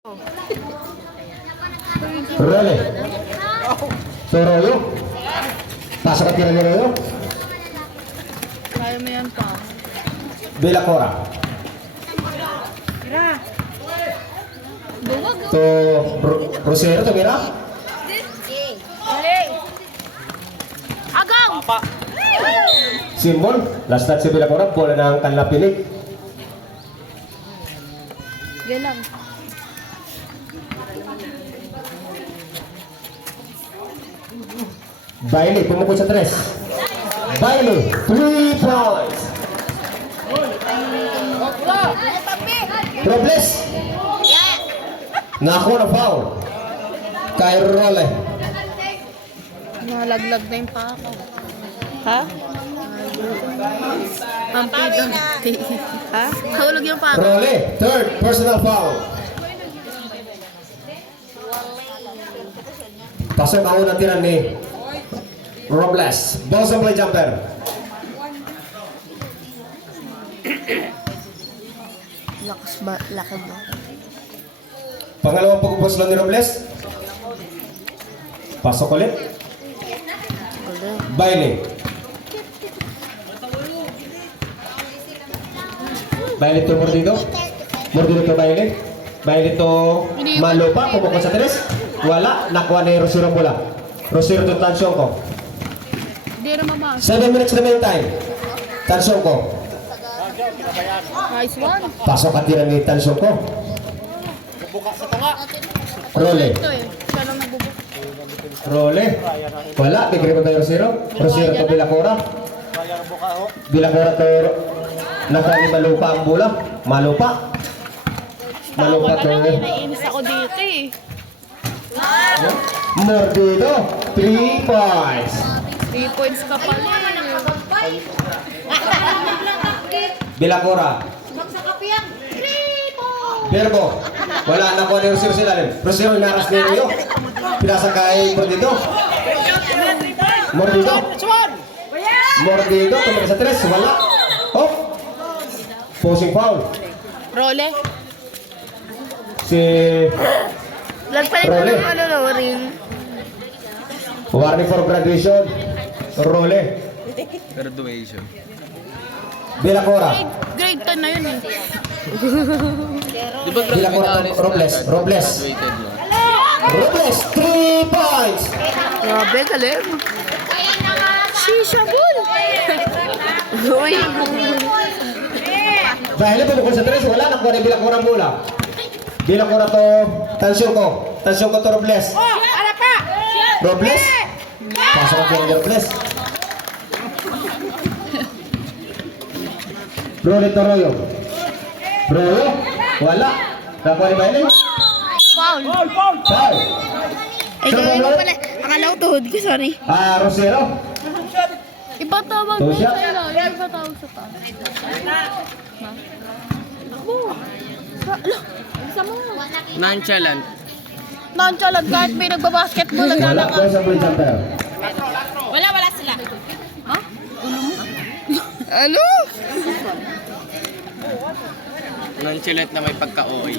Role. So, Royo. Pasok ka tira ni Royo. Kaya mo yan pa. Bela Cora. Tira. Bungog. To Rosero to Bela. Agang! Simbol. Last touch si Bela Cora. Bola ng kanlapinig. Galang. Bailey, pumukul sa tres. Bailey, 3 points. Robles. Nakuha na foul. Kay Role. Nalaglag na yung pa ako. Ha? Ampi. Ha? Nahulog yung pa ako. Role, third personal foul. Pasok ang unang tira ni Robles. Balls on play jumper. Lakas ba? Laki ba? Pangalawang pagpupos lang ni Robles. Pasok ulit. Bailey. Bailey to Mordido. Mordido to Bailey. Bailey to Malupa. Pumukol sa tres. Wala. Nakuha ni Rosero bola. Rosero to Tansyon ko. Hindi na mama. 7 minutes remaining time. Tansyon ko. Nice one. Pasok at tira ni Tansyon ko. Role. Ito eh. Siya lang nagbubuk. Role. Wala. Bigri ko tayo Rosero. Rosero to Bilacora. Bilacora to nakuha ni Malupa ang bola. Malupa. Malupa Tawa ka lang to eh. Naiinis ako dito eh. Mordido. 3 points. 3 points ka pala eh. Bilacora. Verbo. Wala na ko ni Rosero sila rin. Rosero naras ni Rio. Pinasa kay Mordido. Mordido. Mordido. Tumira sa tres. Wala. Oh. Posing foul. Role. Si Lagpalit Role. mo ano na ring. warning for graduation. Role. Graduation. Bilacora. Grade 10 na yun eh. Di ba Bilacora to Robles. Robles. graduated mo? Robles. 3 points. Grabe, galing. Shisha ball. Uy. Dahil pumukul sa tres. Wala. Nakuha ni Bilacora ang bola. Bilacora to Tansyon ko. Tansyon ko to Robles. Robles. Pasok ang tira ni Robles. Role to Royo. Royo. Wala. Nakuha ni Bailey. Foul. Foul. Ay, gawin ko pala. Akala ko tuhod ko, sorry. Rosero. Iba tawag Two mo shot. sa ilalim. Iba tawag sa taas. Ako. Ala, isa mo. Nonchalant. Nonchalant kahit may nagbabasketball. Wala. Naglalak ka. Boys ang play jumper. Wala sila. Ha? Ano? Nonchalant na may pagka-OA.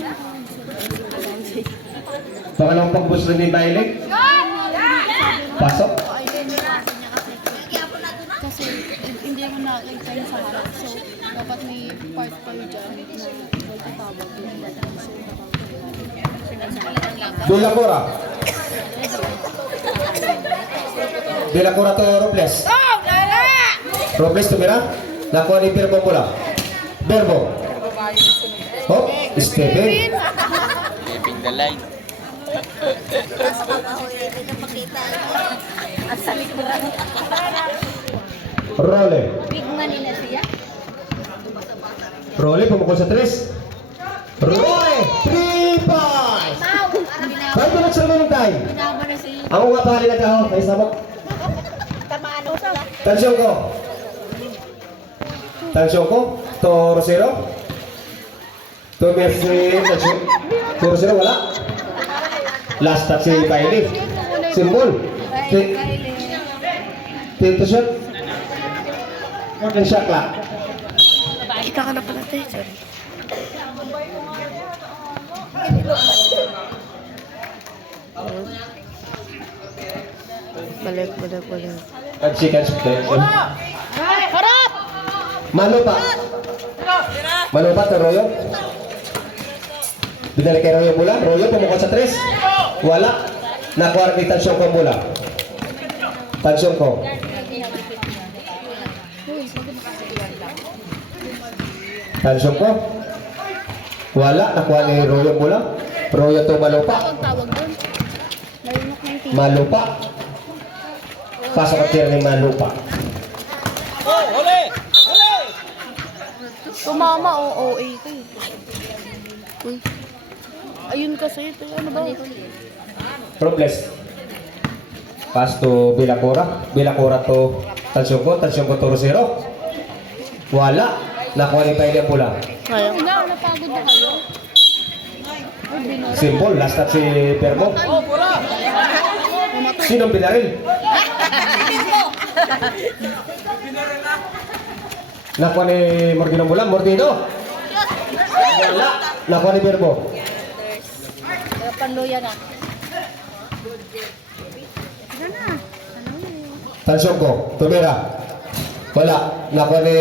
Pangalawang pag-boost rin ni Bailey. Pasok. Kasi hindi mo nakita yung sa harap. So, dapat may part kayo dyan na magtatawag yung Bilacora. Bilacora to Robles. Robles tumira. Nakuha ni Verbo bola. Verbo. Oh, Stephen. Living the line. Role. Big money na siya. Role, pumukul sa tres. Role, 3 points. 5 minutes remaining time. Pinaba na siya. Ako nga pahali na tayo. Ay, sabok. Tansyon ko. Tansyon ko. To Rosero. To Mercy. To Rosero, wala. Last touch si Bailey. Simbol. Tito shot. Ang shot lang. Kita ka na pala tayo, sorry. Balik. 5 seconds. Harap! Malupa. Malupa to Royo. Binalik kay Royo bola. Royo pumukol sa 3. Wala. Nakuha ni Tansyon ko ang bola. Tansyon ko. Tansyon ko. Wala. Nakuha ni Royo ang bola. Royo to Malupa. Ang tawag doon. Mayunok ng team. Malupa. Pasok ang tira ni Malupa. Tumama o OA ko eh. Uy. Ayun kasi ito. Ano ba? Robles. Pass to Bilacora. Bilacora to Tansyon ko to Rosero. Wala. Nakuha ni Paili ang bola. Kaya. Napagod na kayo. Simple. Last touch si Permo. Sinong pinaril? Nakuha ni Mordino bola. Mordino. Wala. Nakuha ni Permo. Panluya na. Tansyon ko. Tumira. Wala. Nakuha ni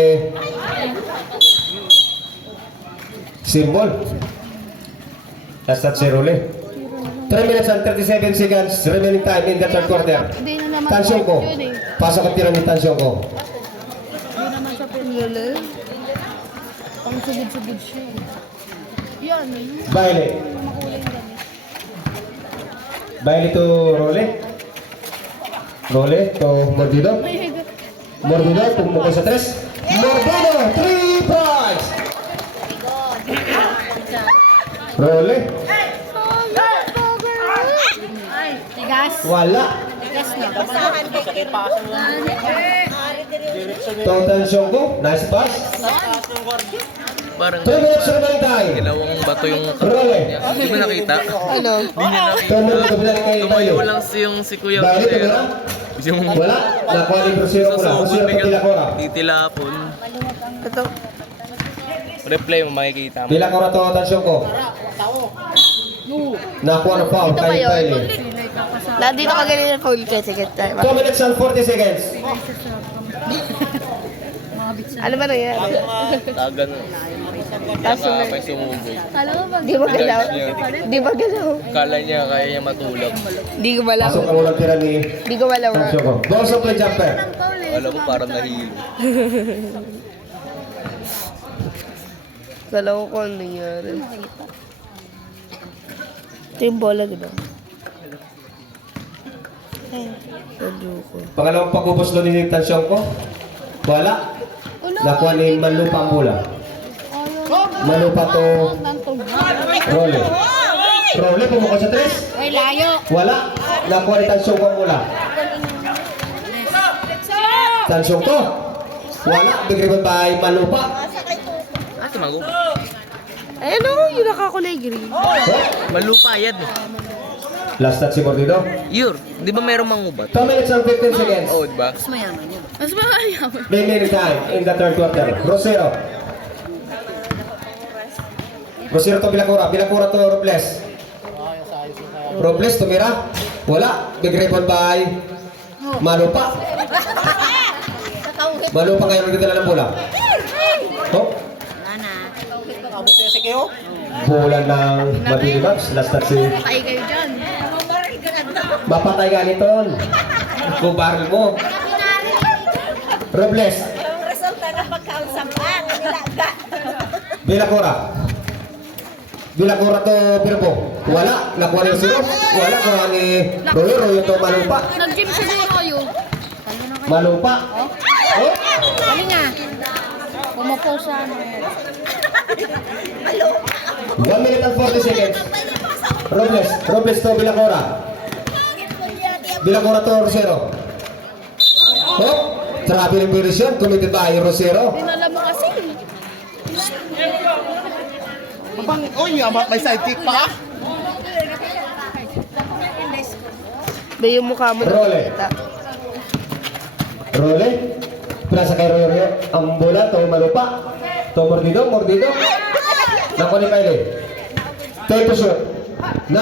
Simbol. Last touch si Rule. 3 minutes and 37 seconds remaining time in the third quarter. Hindi na naman Tansyon ko. yun eh. Pasok ang tira ni Tansyon ko. Hindi naman sa pinlala. Pang sugod-sugod siya. Yan. Baile. Makulay yung dami. Baile to Role. Role to Mordino. Mordino pumukol sa 3. Mordino 3 points. Role. Tigas. Wala. Tigas na. To Tansyon ko. Nice pass. Parang 3 minutes remaining time. dalawang bato yung Role. Hindi mo nakita? Ano? Hindi niya nakita. To Mordino binalik kay Tumayo Baile. lang si Kuya Baile Rosero. tumira. Yung Wala. Nakuha ni Rosero ko lang. Rosero to Bilacora. titilapon. Ito. Replay mo makikita mo. Bilacora to Tansyon ko. Nakuha na foul Ito ba kay yun? Baile. Dito ka ganyan ng foul ka. Sige, tayo. 2 minutes and 40 seconds. Ano ba nangyari? Tagan. Kaso Saka na. may sumugod. Alam mo ba? Di ba galaw? Di ba galaw? Kala niya kaya niya matulog. Di ko malaw. Pasok ang unang tira ni Di ko malaw. Tansyon ko. Balls of play jumper. Alam mo parang nahilo. Galaw ko ano nangyari. Ito yung bola, di ba? Tadyo ko. Pangalawang pagubos doon ni Tansyon ko. Wala. Nakuha ni Malupa ang bola. Malupa to Role. Role pumukol sa 3. Ay, layo. Wala. Nakuha ni Tansyon ko ang bola. Tansyon ko. Wala. Big rebound by Malupa. Ah, tumago. Ayun o, yung nakakulay green. Oh, Malupa yan eh. last touch si Mordino. Yur, di ba merong mangubat? 2 minutes and 15 seconds. Oo, di ba? Mas mayaman. Remaining time in the third quarter. Rosero. Rosero to Bilacora. Bilacora to Robles. Robles tumira. Wala. Big rebound by Malupa. Malupa kayo magdadala ng bola. Oh. Bola ng Mabilimax. Last touch si... Patay kayo dyan. Mapatay ka niton. Kubaril mo. Robles. Ang resulta ng pagkaunsapan, nilaga. Bilacora. Bilacora to Pirpo. Wala. Nakuha ni Rosero. Wala. Nakuha ni Royo. Royo to Malupa. Nag-gym siguro kayo. Malupa. Oh. Kali nga. Pumapo sa ano. 1 minute and 40 seconds. Robles. Robles to Bilacora. Bilacora to Rosero. Oh. Travel ng Birisyon. Committed by Rosero. Dinala mo kasi. May sidekick pa? Ba yung mukha mo Role. nakikita. Role. Pinasa kay Royo. Ang bola to Malupa. To Mordido. Mordido. Nakuha ni Paile. Take to shoot. 9.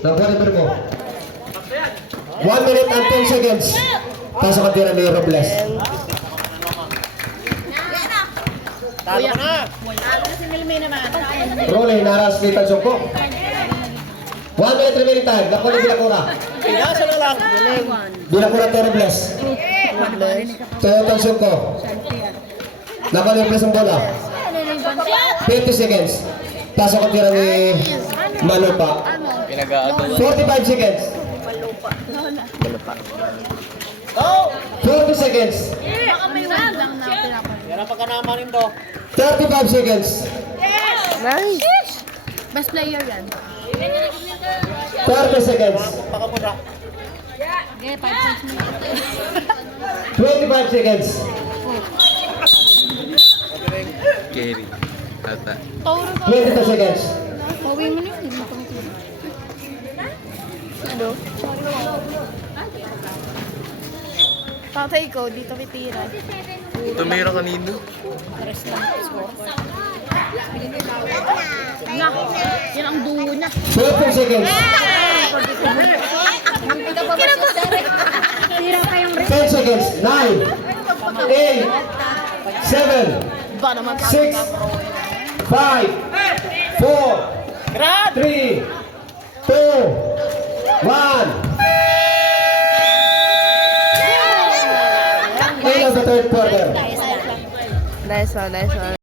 Nakuha ni Pirpo. 1 minute and 10 seconds. Pasok ang tira ni Robles. Talo ka na. Rolling, naras ni Tansong ko. 1 minute remaining time. Lako ni Bilacora. Bilacora to Robles. To Tansong ko. Lako ni Robles ang bola. 50 seconds. Pasok ang tira ni Malupa. Pinag-aagawan. 45 seconds. 40 seconds. Baka may wag lang na pinapanood. 35 seconds. Nice. Best player yan. 30 seconds. Okay, 5 points mo. 25 seconds. Carry. Ata. Tauro ka. 22 seconds. Pauwi mo na yun. Hindi mo pang Ano? Tatay ko, dito kitira. Tumira kanino. na. Yan ang duo niya. 12 seconds. Tira kayong 10 seconds. 9, 8, 7, ba naman 6, 5, 4, 3, 2, 1. End of the third quarter. Nice one, nice one.